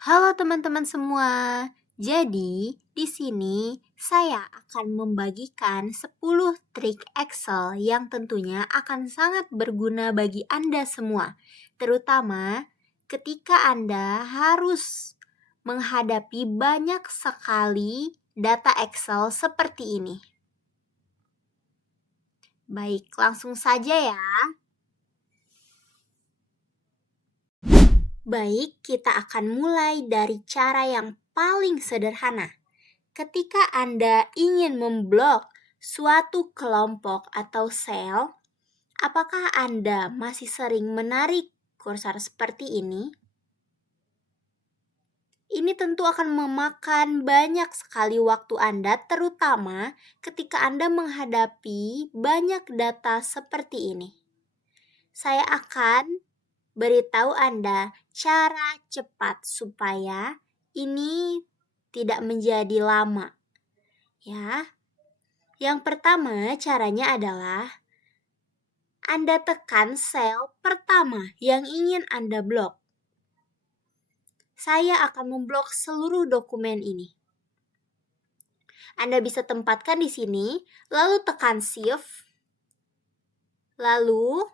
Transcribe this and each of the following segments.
Halo teman-teman semua. Jadi, di sini saya akan membagikan 10 trik Excel yang tentunya akan sangat berguna bagi Anda semua, terutama ketika Anda harus menghadapi banyak sekali data Excel seperti ini. Baik, langsung saja ya. Baik, kita akan mulai dari cara yang paling sederhana. Ketika Anda ingin memblok suatu kelompok atau sel, apakah Anda masih sering menarik kursor seperti ini? Ini tentu akan memakan banyak sekali waktu Anda, terutama ketika Anda menghadapi banyak data seperti ini. Saya akan beritahu Anda cara cepat supaya ini tidak menjadi lama. Ya. Yang pertama caranya adalah Anda tekan sel pertama yang ingin Anda blok. Saya akan memblok seluruh dokumen ini. Anda bisa tempatkan di sini, lalu tekan Shift, lalu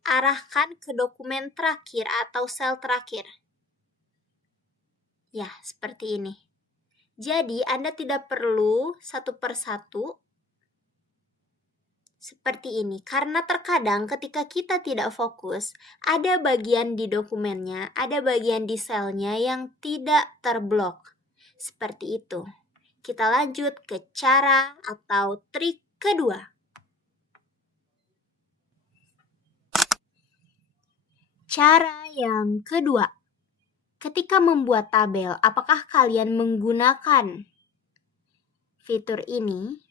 arahkan ke dokumen terakhir atau sel terakhir. Ya, seperti ini. Jadi, Anda tidak perlu satu persatu seperti ini, karena terkadang ketika kita tidak fokus, ada bagian di dokumennya, ada bagian di selnya yang tidak terblok. Seperti itu. Kita lanjut ke cara atau trik kedua. Cara yang kedua. Ketika membuat tabel, apakah kalian menggunakan fitur ini?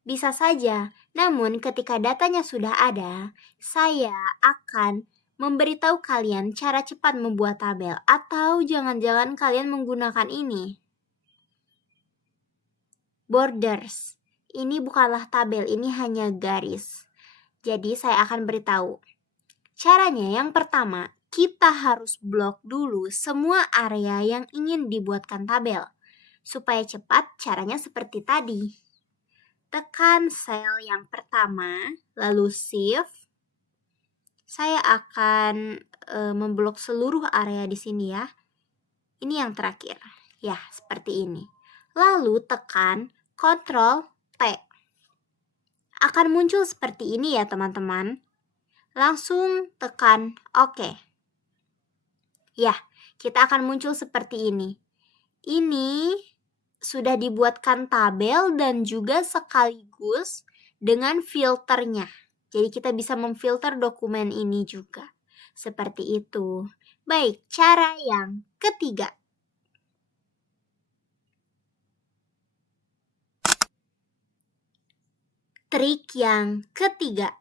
Bisa saja, namun ketika datanya sudah ada, saya akan memberitahu kalian cara cepat membuat tabel, atau jangan-jangan kalian menggunakan ini. Borders. Ini bukanlah tabel, ini hanya garis. Jadi saya akan beritahu. Caranya yang pertama, kita harus blok dulu semua area yang ingin dibuatkan tabel. Supaya cepat, caranya seperti tadi. Tekan sel yang pertama, lalu Shift. Saya akan memblok seluruh area di sini ya. Ini yang terakhir. Ya, seperti ini. Lalu tekan Ctrl T. Akan muncul seperti ini ya, teman-teman. Langsung tekan OK. Ya, kita akan muncul seperti ini. Ini sudah dibuatkan tabel dan juga sekaligus dengan filternya. Jadi kita bisa memfilter dokumen ini juga. Seperti itu. Baik, cara yang ketiga. Trik yang ketiga.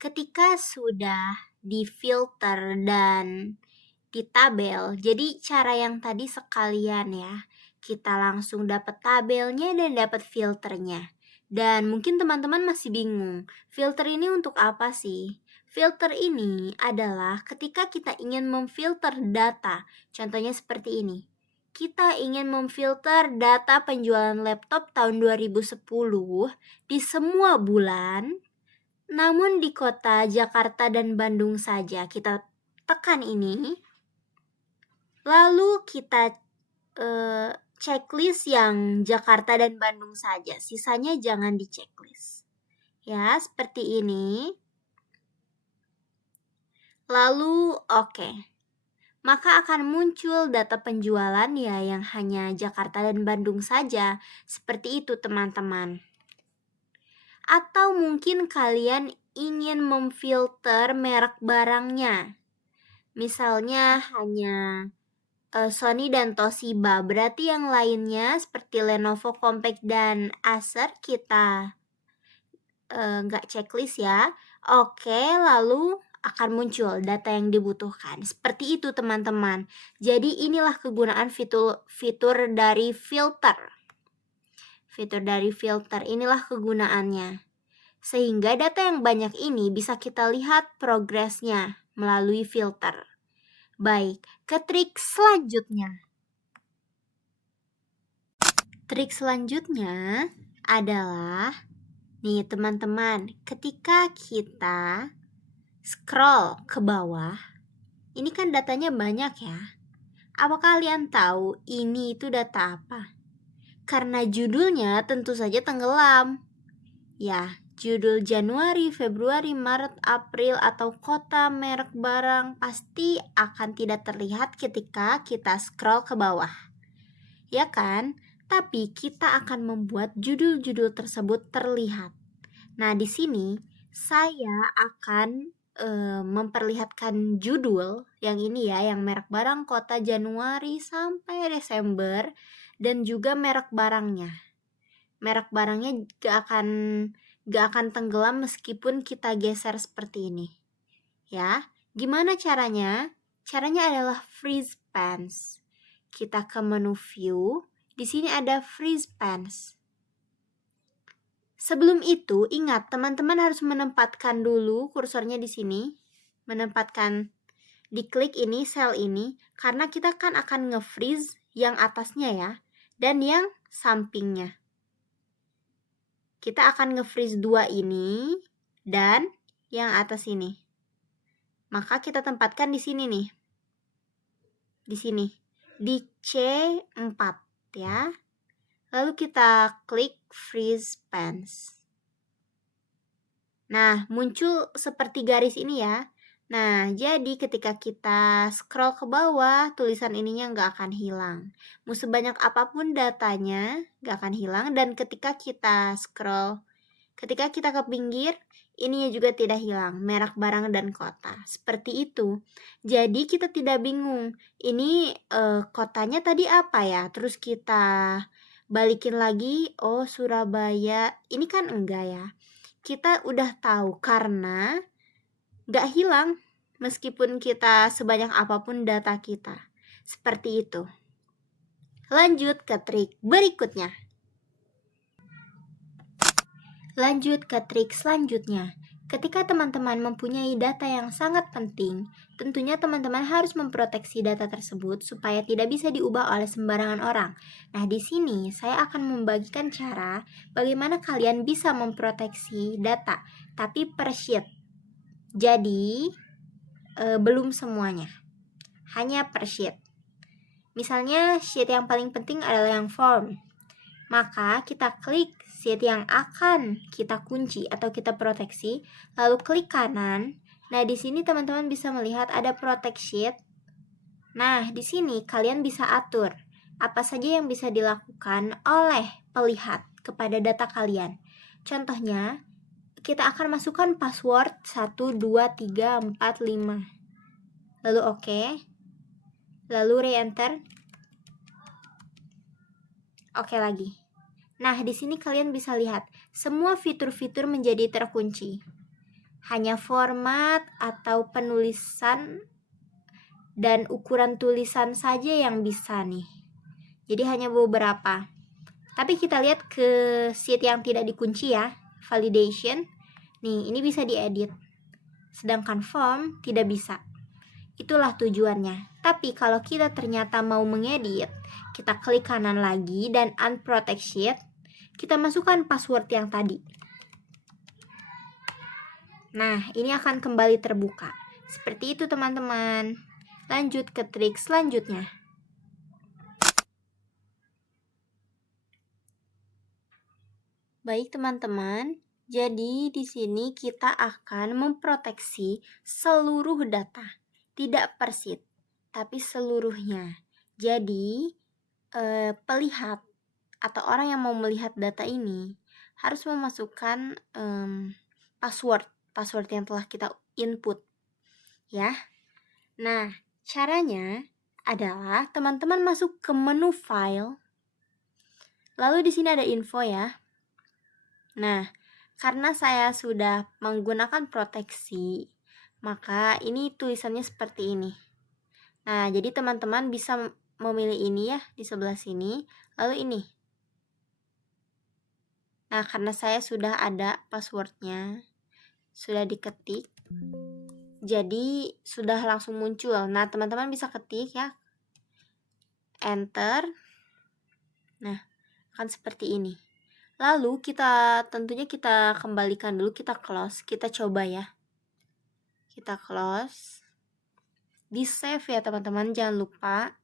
Ketika sudah difilter dan di tabel, jadi cara yang tadi sekalian ya. Kita langsung dapat tabelnya dan dapat filternya. Dan mungkin teman-teman masih bingung, filter ini untuk apa sih? Filter ini adalah ketika kita ingin memfilter data. Contohnya seperti ini. Kita ingin memfilter data penjualan laptop tahun 2010 di semua bulan, namun di kota Jakarta dan Bandung saja. Kita tekan ini, lalu kita checklist yang Jakarta dan Bandung saja, sisanya jangan di checklist. Ya, seperti ini. Lalu oke. Maka akan muncul data penjualan ya yang hanya Jakarta dan Bandung saja. Seperti itu teman-teman. Atau mungkin kalian ingin memfilter merek barangnya. Misalnya hanya Sony dan Toshiba, berarti yang lainnya seperti Lenovo Compact dan Acer kita nggak checklist ya. Oke, lalu akan muncul data yang dibutuhkan. Seperti itu teman-teman. Jadi inilah kegunaan fitur dari filter. Fitur dari filter, inilah kegunaannya. Sehingga data yang banyak ini bisa kita lihat progresnya melalui filter. Baik, ke trik selanjutnya. Trik selanjutnya adalah, nih teman-teman, ketika kita scroll ke bawah, ini kan datanya banyak ya. Apa kalian tahu ini itu data apa? Karena judulnya tentu saja tenggelam. Ya, judul Januari, Februari, Maret, April, atau kota, merek barang pasti akan tidak terlihat ketika kita scroll ke bawah. Ya kan? Tapi kita akan membuat judul-judul tersebut terlihat. Nah, di sini saya akan memperlihatkan judul yang ini ya, yang merek barang, kota, Januari sampai Desember, dan juga merek barangnya. Merek barangnya gak akan tenggelam meskipun kita geser seperti ini. Ya, gimana caranya? Caranya adalah freeze pans. Kita ke menu view. Di sini ada freeze pans. Sebelum itu, ingat teman-teman harus menempatkan dulu kursornya di sini. Menempatkan, diklik ini, sel ini, karena kita kan akan nge-freeze yang atasnya ya, dan yang sampingnya. Kita akan nge-freeze 2 ini, dan yang atas ini. Maka kita tempatkan di sini nih. Di sini. Di C4 ya. Lalu kita klik freeze pans. Nah, muncul seperti garis ini ya. Nah, jadi ketika kita scroll ke bawah, tulisan ininya nggak akan hilang. Mau sebanyak apapun datanya, nggak akan hilang. Dan ketika kita scroll, ketika kita ke pinggir, ininya juga tidak hilang. Merek barang dan kota. Seperti itu. Jadi kita tidak bingung. Ini kotanya tadi apa ya? Terus kita balikin lagi, oh Surabaya. Ini kan enggak ya. Kita udah tahu karena gak hilang meskipun kita sebanyak apapun data kita. Seperti itu. Lanjut ke trik berikutnya. Lanjut ke trik selanjutnya. Ketika teman-teman mempunyai data yang sangat penting, tentunya teman-teman harus memproteksi data tersebut supaya tidak bisa diubah oleh sembarangan orang. Nah, di sini saya akan membagikan cara bagaimana kalian bisa memproteksi data, tapi per sheet. Jadi, belum semuanya. Hanya per sheet. Misalnya, sheet yang paling penting adalah yang form. Maka kita klik sheet yang akan kita kunci atau kita proteksi, lalu klik kanan. Nah, di sini teman-teman bisa melihat ada protect sheet. Nah, di sini kalian bisa atur apa saja yang bisa dilakukan oleh pelihat kepada data kalian. Contohnya, kita akan masukkan password 1, 2, 3, 4, 5. Lalu oke. Lalu re-enter. Oke lagi. Nah, di sini kalian bisa lihat semua fitur-fitur menjadi terkunci. Hanya format atau penulisan dan ukuran tulisan saja yang bisa nih. Jadi hanya beberapa. Tapi kita lihat ke sheet yang tidak dikunci ya, validation. Nih, ini bisa diedit. Sedangkan form tidak bisa. Itulah tujuannya. Tapi kalau kita ternyata mau mengedit, kita klik kanan lagi dan unprotect sheet. Kita masukkan password yang tadi. Nah, ini akan kembali terbuka. Seperti itu teman-teman. Lanjut ke trik selanjutnya. Baik teman-teman, jadi di sini kita akan memproteksi seluruh data. Tidak per sheet, tapi seluruhnya. Jadi, pelihat atau orang yang mau melihat data ini harus memasukkan password yang telah kita input ya. Nah, caranya adalah teman-teman masuk ke menu file. Lalu di sini ada info ya. Nah, karena saya sudah menggunakan proteksi, maka ini tulisannya seperti ini. Nah, jadi teman-teman bisa memilih ini ya di sebelah sini, lalu ini. Nah, karena saya sudah ada passwordnya, sudah diketik. Jadi sudah langsung muncul. Nah, teman-teman bisa ketik ya. Enter. Nah, akan seperti ini. Lalu tentunya kita kembalikan dulu, kita close, kita coba ya. Kita close. Di save ya teman-teman, jangan lupa.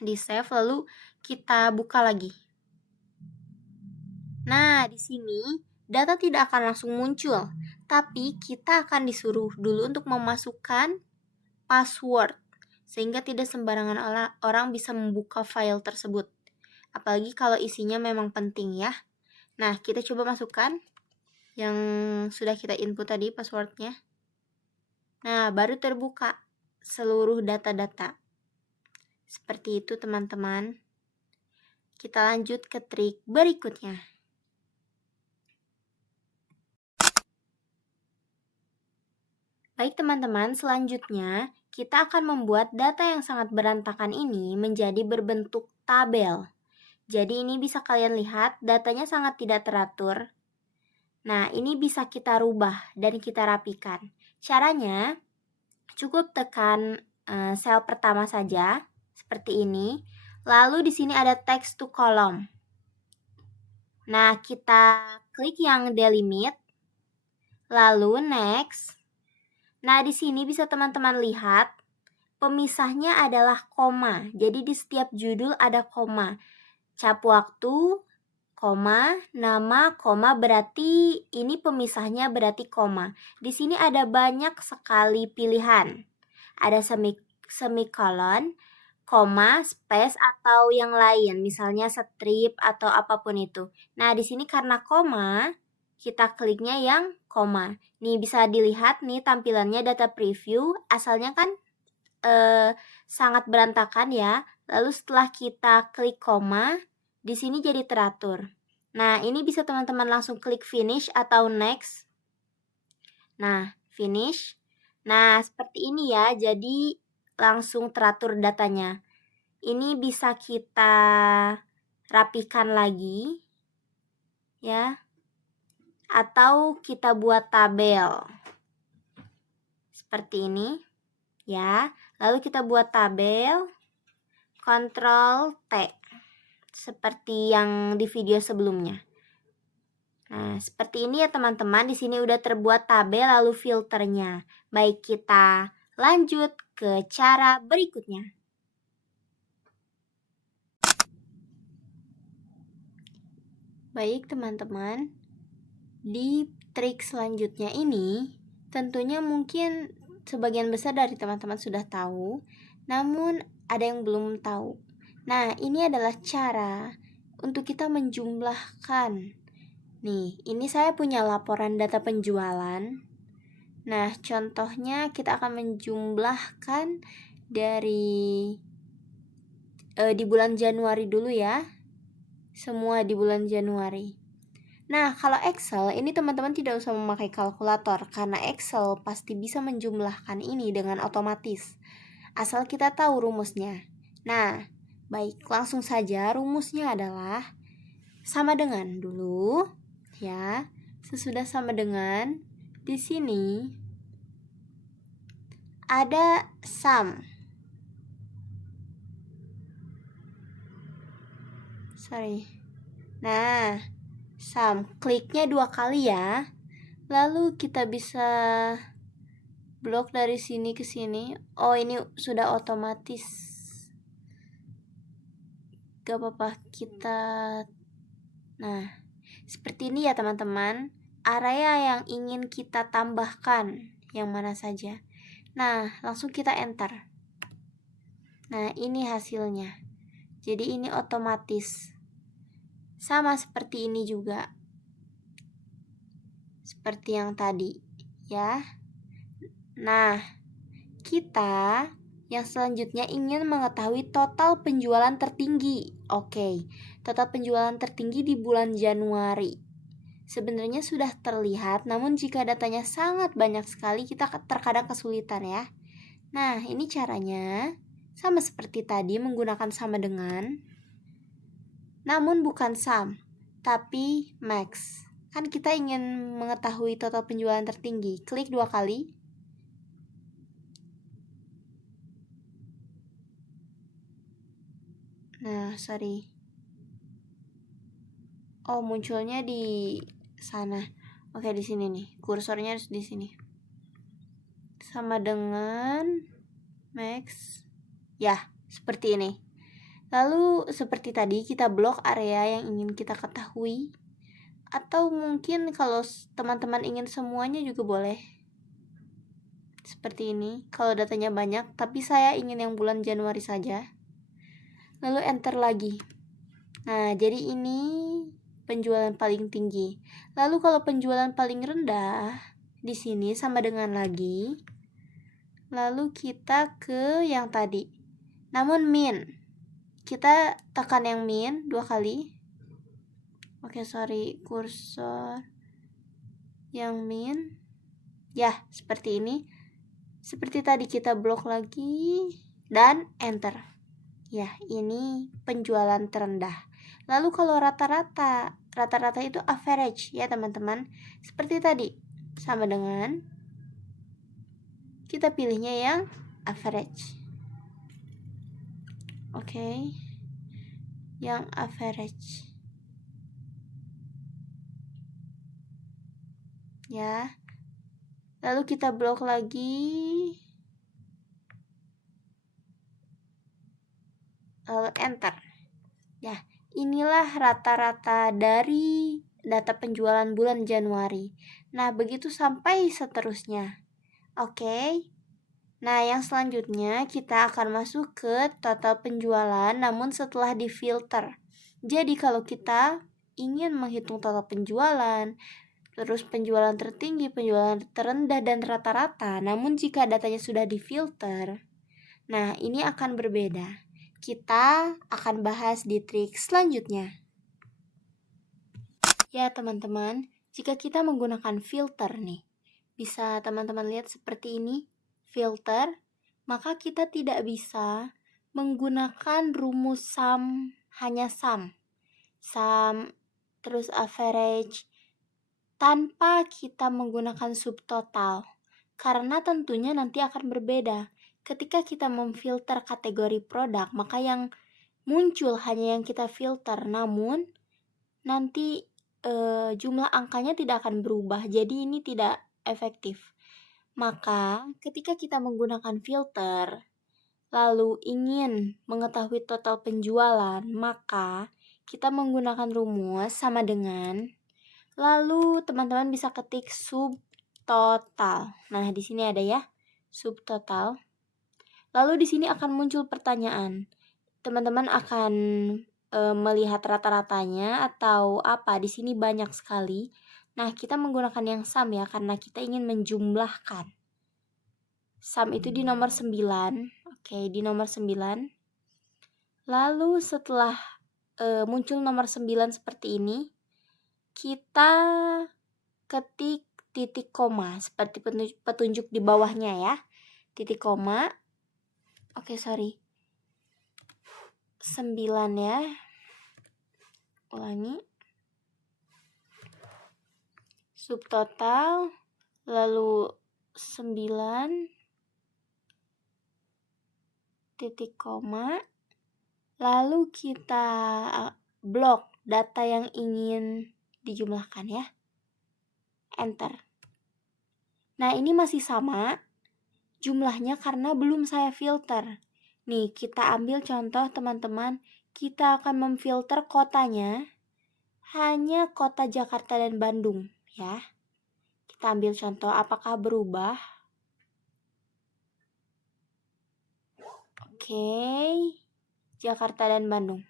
Di save lalu kita buka lagi. Nah, di sini data tidak akan langsung muncul, tapi kita akan disuruh dulu untuk memasukkan password sehingga tidak sembarangan orang bisa membuka file tersebut. Apalagi kalau isinya memang penting ya. Nah, kita coba masukkan yang sudah kita input tadi passwordnya. Nah, baru terbuka seluruh data-data. Seperti itu teman-teman. Kita lanjut ke trik berikutnya. Baik teman-teman, selanjutnya kita akan membuat data yang sangat berantakan ini menjadi berbentuk tabel. Jadi ini bisa kalian lihat datanya sangat tidak teratur. Nah, ini bisa kita rubah dan kita rapikan. Caranya cukup tekan sel pertama saja seperti ini. Lalu di sini ada text to column. Nah, kita klik yang delimit. Lalu next. Nah, di sini bisa teman-teman lihat pemisahnya adalah koma. Jadi di setiap judul ada koma. Cap waktu, koma, nama, koma, berarti ini pemisahnya berarti koma. Di sini ada banyak sekali pilihan. Ada semikolon, koma, space atau yang lain, misalnya strip atau apapun itu. Nah, di sini karena koma, kita kliknya yang koma. Nih bisa dilihat nih tampilannya data preview, asalnya kan sangat berantakan ya. Lalu setelah kita klik koma, di sini jadi teratur. Nah, ini bisa teman-teman langsung klik finish atau next. Nah, finish. Nah, seperti ini ya. Jadi langsung teratur datanya. Ini bisa kita rapikan lagi ya. Atau kita buat tabel. Seperti ini ya. Lalu kita buat tabel, Ctrl T, seperti yang di video sebelumnya. Nah, seperti ini ya teman-teman. Di sini udah terbuat tabel lalu filternya. Baik, kita lanjut ke cara berikutnya. Baik teman-teman, di trik selanjutnya ini tentunya mungkin sebagian besar dari teman-teman sudah tahu, namun ada yang belum tahu. Nah, ini adalah cara untuk kita menjumlahkan. Nih, ini saya punya laporan data penjualan. Nah, contohnya kita akan menjumlahkan dari di bulan Januari dulu ya. Semua di bulan Januari. Nah, kalau Excel ini teman-teman tidak usah memakai kalkulator karena Excel pasti bisa menjumlahkan ini dengan otomatis. Asal kita tahu rumusnya. Nah, baik, langsung saja rumusnya adalah sama dengan dulu ya. Sesudah sama dengan, di sini ada sum. Nah, sum, kliknya 2 kali ya. Lalu kita bisa blok dari sini ke sini. Oh, ini sudah otomatis. Gak apa-apa, kita. Nah, seperti ini ya teman-teman. Area yang ingin kita tambahkan yang mana saja. Nah, langsung kita enter. Nah, ini hasilnya. Jadi ini otomatis. Sama seperti ini juga. Seperti yang tadi, ya. Nah, kita yang selanjutnya ingin mengetahui total penjualan tertinggi. Oke, total penjualan tertinggi di bulan Januari. Sebenarnya sudah terlihat, namun jika datanya sangat banyak sekali, kita terkadang kesulitan ya. Nah, ini caranya sama seperti tadi menggunakan sama dengan, namun bukan sum, tapi max. Kan kita ingin mengetahui total penjualan tertinggi. Klik 2 kali. Nah, sorry. Oh, munculnya di sana. Oke, di sini nih. Kursornya harus di sini. Sama dengan max. Ya, seperti ini. Lalu seperti tadi kita blok area yang ingin kita ketahui. Atau mungkin kalau teman-teman ingin semuanya juga boleh. Seperti ini. Kalau datanya banyak, tapi saya ingin yang bulan Januari saja. Lalu enter lagi. Nah, jadi ini penjualan paling tinggi. Lalu kalau penjualan paling rendah, di sini sama dengan lagi. Lalu kita ke yang tadi. Namun min. Kita tekan yang min 2 kali. Oke, sorry, kursor yang min. Ya, seperti ini. Seperti tadi kita blok lagi dan enter. Ya, ini penjualan terendah. Lalu kalau rata-rata itu average ya teman-teman. Seperti tadi, sama dengan kita pilihnya yang average. Oke. Yang average. Ya. Lalu kita blok lagi. Lalu enter. Ya, inilah rata-rata dari data penjualan bulan Januari. Nah, begitu sampai seterusnya. Oke. Nah, yang selanjutnya kita akan masuk ke total penjualan namun setelah difilter. Jadi kalau kita ingin menghitung total penjualan, terus penjualan tertinggi, penjualan terendah, dan rata-rata, namun jika datanya sudah difilter, nah ini akan berbeda. Kita akan bahas di trik selanjutnya. Ya teman-teman, jika kita menggunakan filter nih, bisa teman-teman lihat seperti ini, filter, maka kita tidak bisa menggunakan rumus sum, hanya sum, terus average, tanpa kita menggunakan subtotal, karena tentunya nanti akan berbeda. Ketika kita memfilter kategori produk, maka yang muncul hanya yang kita filter, namun nanti jumlah angkanya tidak akan berubah, jadi ini tidak efektif. Maka ketika kita menggunakan filter, lalu ingin mengetahui total penjualan, maka kita menggunakan rumus sama dengan, lalu teman-teman bisa ketik subtotal. Nah, di sini ada ya, subtotal. Lalu di sini akan muncul pertanyaan. Teman-teman akan melihat rata-ratanya atau apa? Di sini banyak sekali. Nah, kita menggunakan yang sum ya karena kita ingin menjumlahkan. Sum itu di nomor 9. Oke, di nomor 9. Lalu setelah muncul nomor 9 seperti ini, kita ketik titik koma seperti petunjuk di bawahnya ya. Titik koma. Oke, sorry. 9 ya. Ulangi. Subtotal, lalu 9, titik koma, lalu kita blok data yang ingin dijumlahkan ya. Enter. Nah, ini masih sama jumlahnya karena belum saya filter. Nih, kita ambil contoh teman-teman, kita akan memfilter kotanya hanya kota Jakarta dan Bandung ya. Kita ambil contoh, apakah berubah? Oke, Jakarta dan Bandung.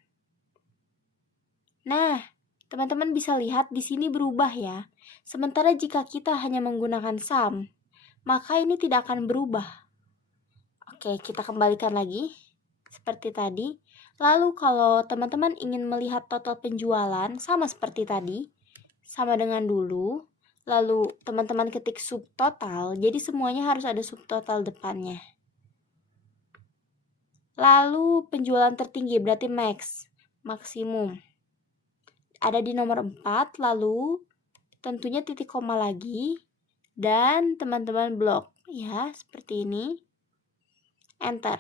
Nah, teman-teman bisa lihat di sini berubah ya. Sementara jika kita hanya menggunakan sum, maka ini tidak akan berubah. Oke, kita kembalikan lagi seperti tadi. Lalu kalau teman-teman ingin melihat total penjualan, sama seperti tadi, sama dengan dulu. Lalu teman-teman ketik subtotal, jadi semuanya harus ada subtotal depannya. Lalu penjualan tertinggi berarti max, maksimum. Ada di nomor 4, lalu tentunya titik koma lagi, dan teman-teman blok. Ya, seperti ini. Enter.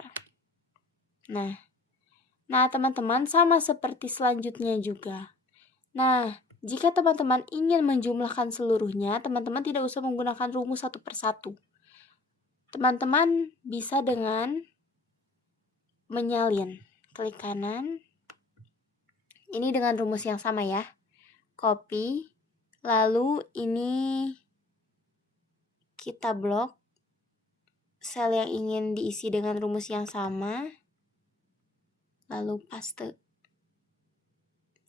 Nah, Nah, teman-teman, sama seperti selanjutnya juga. Nah, jika teman-teman ingin menjumlahkan seluruhnya, teman-teman tidak usah menggunakan rumus satu persatu. Teman-teman bisa dengan menyalin. Klik kanan. Ini dengan rumus yang sama ya. Copy. Lalu ini kita blok sel yang ingin diisi dengan rumus yang sama. Lalu paste.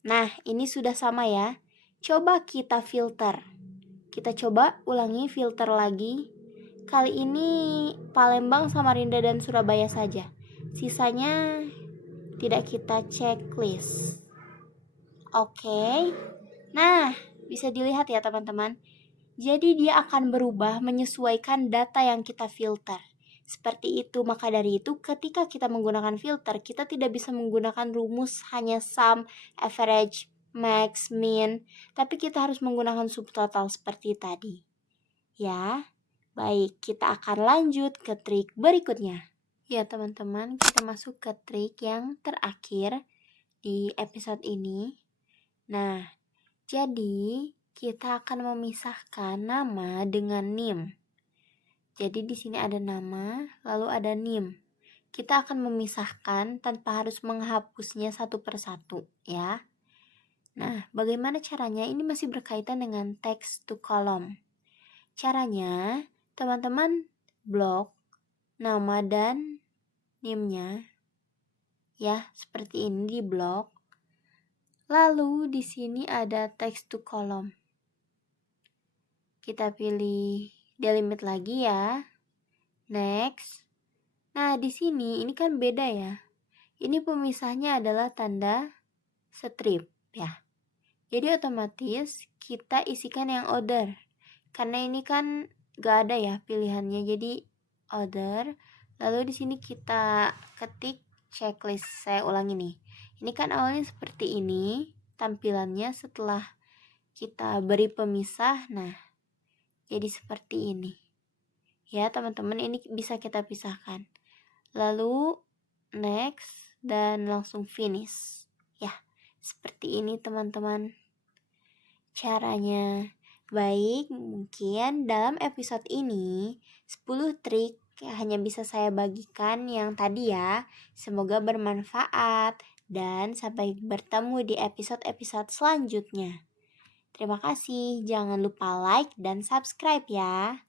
Nah, ini sudah sama ya. Coba kita filter. Kita coba ulangi filter lagi. Kali ini Palembang, Samarinda, dan Surabaya saja. Sisanya tidak kita checklist. Oke. Nah, bisa dilihat ya teman-teman. Jadi dia akan berubah menyesuaikan data yang kita filter. Seperti itu, maka dari itu ketika kita menggunakan filter, kita tidak bisa menggunakan rumus hanya sum, average, max, min, tapi kita harus menggunakan subtotal seperti tadi. Ya, baik, kita akan lanjut ke trik berikutnya. Ya teman-teman, kita masuk ke trik yang terakhir di episode ini. Nah, jadi kita akan memisahkan nama dengan nim. Jadi di sini ada nama, lalu ada nim. Kita akan memisahkan tanpa harus menghapusnya satu persatu, ya. Nah, bagaimana caranya? Ini masih berkaitan dengan text to column. Caranya, teman-teman blok nama dan nimnya, ya, seperti ini di blok. Lalu di sini ada text to column. Kita pilih delimit lagi ya. Next. Nah, di sini ini kan beda ya. Ini pemisahnya adalah tanda strip ya. Jadi otomatis kita isikan yang order. Karena ini kan gak ada ya pilihannya. Jadi order. Lalu di sini kita ketik checklist. Saya ulangi nih. Ini kan awalnya seperti ini tampilannya, setelah kita beri pemisah. Nah, jadi seperti ini. Ya, teman-teman, ini bisa kita pisahkan. Lalu next dan langsung finish. Ya, seperti ini teman-teman caranya. Baik, mungkin dalam episode ini 10 trik hanya bisa saya bagikan yang tadi ya. Semoga bermanfaat dan sampai bertemu di episode-episode selanjutnya. Terima kasih, jangan lupa like dan subscribe ya.